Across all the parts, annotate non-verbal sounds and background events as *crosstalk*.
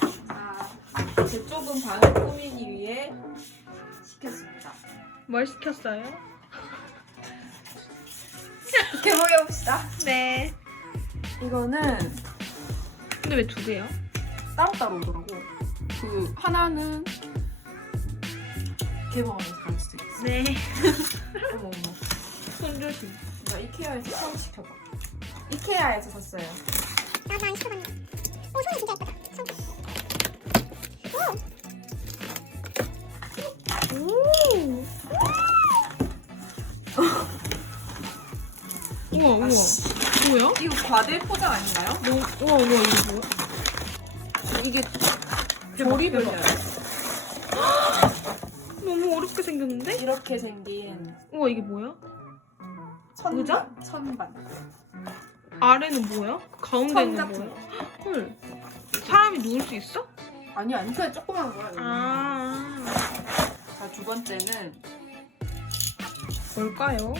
자, 제 좁은 방을 꾸미기 위해 시켰습니다. 뭘 시켰어요? 이렇게 먹여봅시다. 네. 이거는 근데 왜 두 개야? 따로따로 오더라고. 그 하나는 개봉하면서 가르쳐 드리겠습니다. 네. *laughs* 어머 어머. 손조심. 나 이케아에서 처음 시켜봐. 이케아에서 샀어요. 나도 안 시켜봤는데. 오, 손이 진짜 예쁘다. 손. 오. 우와 우와. 뭐야? 이거 과대 포장 아닌가요? 뭐, 우와 우와 이거 뭐야? 이게 조립을 조립을 *gasps* 너무 어렵게 생겼는데? 이렇게 생긴 우와 이게 뭐야? 천반. 천반. 아래는 뭐야? 그 가운데는 천 뭐야? 헐. 사람이 누울 수 있어? 아니 아니 그냥 조그만 거야. 아. 자, 두 번째는 뭘까요?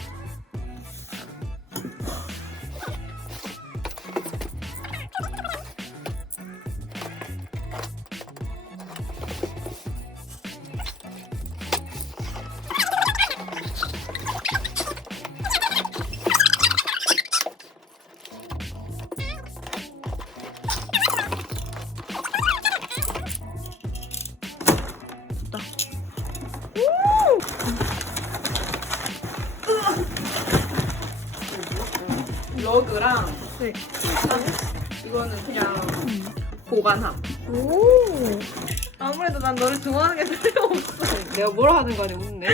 러그랑 네. 이거는 그냥 보관함. 오. 아무래도 난 너를 좋아하는 게 틀림없어. 내가 뭘 하는 거니 웃네.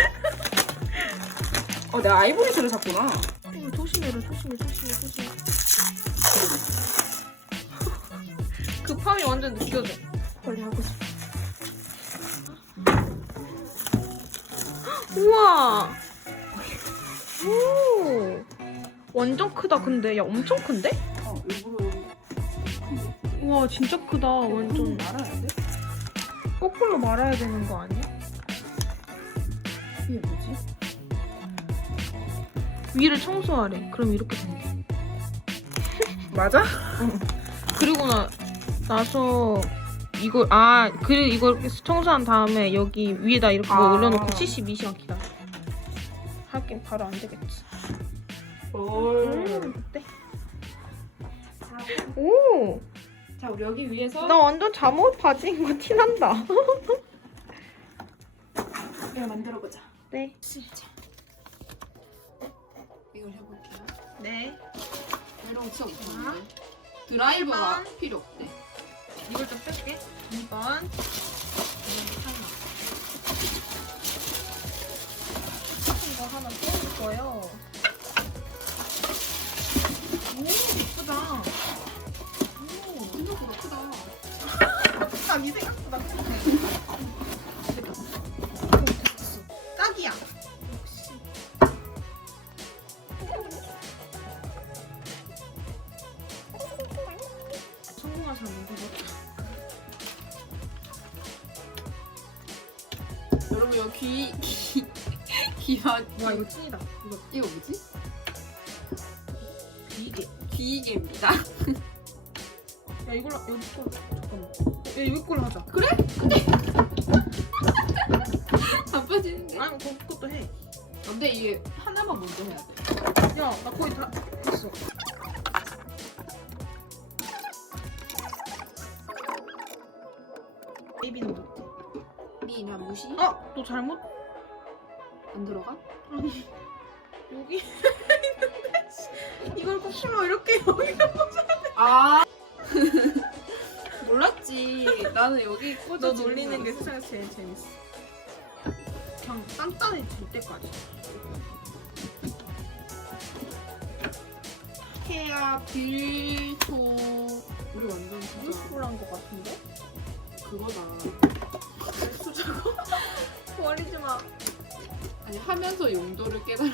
어, 내가 아이보리색을 샀구나. 어, 조심해라, 조심해, 조심해, 조심해. *laughs* 급함이 완전 느껴져. 빨리 하고 싶어. 우와. 오. 완전 크다, 근데. 야, 엄청 큰데? 어, 일부러 우와, 진짜 크다. 완전. 말아야 돼? 거꾸로 말아야 되는 거 아니야? 이게 뭐지? 위를 청소하래. 그럼 이렇게 된대. *laughs* 맞아? 그리고 나, 나서 이걸, 아, 그리고 이걸 청소한 다음에 여기 위에다 이렇게 뭐 아. 올려놓고 72시간 기다려. 하긴 바로 안 되겠지. 헐. 음, 어때? 오! 자, 우리 여기 위에서 나 완전 잠옷 바지인 거 티난다. 이걸 만들어 보자. 네. 이걸 해볼게요. 네. 이런 거 진짜 못하는데. 드라이버가 필요 없대. 이걸 좀 뺄게. 2번. 성공하셨는데, 이거. 여러분 여기 귀, 귀, 귀가 와, 이거 찐이다. 이거 이거 뭐지? 이게. 귀이개입니다. 야, 이걸로, 여기 거, 잠깐만. 야, 여기 걸로 하자. 그래? *laughs* 바빠지는데. 아니, 거, 그것도 해. 근데 이게 하나만 먼저 해야 돼. 야, 나 거의 다 했어. 무시? 아, 너 잘못 안 들어가? 여기 *laughs* 있는데 씨. 이걸 거꾸로 이렇게 여기다 아 *laughs* 몰랐지. 나는 여기 꽂아. 너 놀리는 게 세상에서 제일 재밌어. 그냥 단단해질 때까지. 헤아 빌토. 우리 완전 진짜 유스풀한 것 같은데? 그거다. 수저고 *laughs* 버리지 마. 아니 하면서 용도를 깨달아.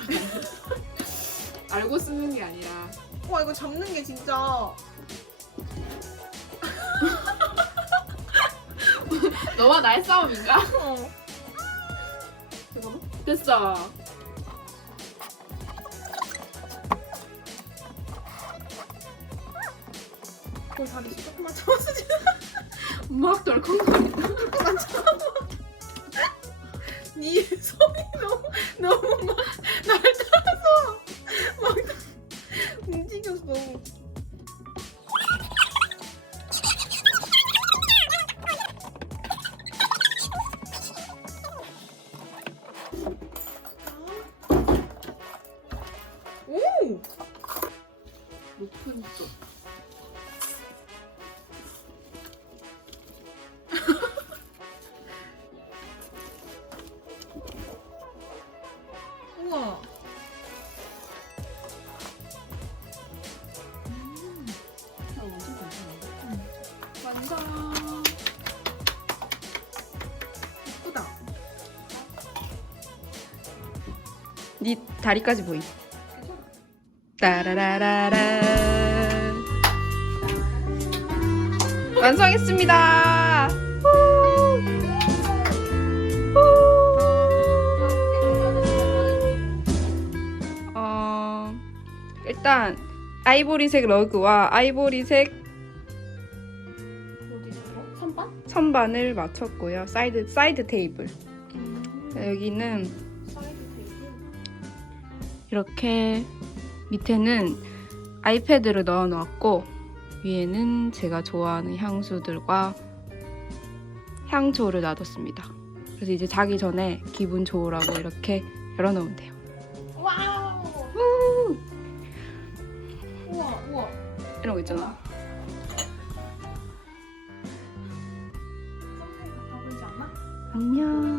알고 쓰는 게 아니라. 와 이거 잡는 게 진짜 *laughs* 너와 나의 싸움인가? 어. 잠깐만. 됐어. 거의 다 됐어. 조금만 참아주지. *laughs* 막 덜컹거린다. 네손 이 너무 너무 막 날 따라서 막 움직였어. 오! 높은 네 다리까지 보이. 따라라라라. 완성했습니다. 어, 일단 아이보리색 러그와 아이보리색? 선반? 선반을 맞췄고요. 사이드 사이드 테이블. 자, 여기는. 이렇게 밑에는 아이패드를 넣어 놓았고 위에는 제가 좋아하는 향수들과 향초를 놔뒀습니다. 그래서 이제 자기 전에 기분 좋으라고 이렇게 열어놓으면 돼요. 와우. 우! 우와, 우와. 이런 거 있잖아. 안녕.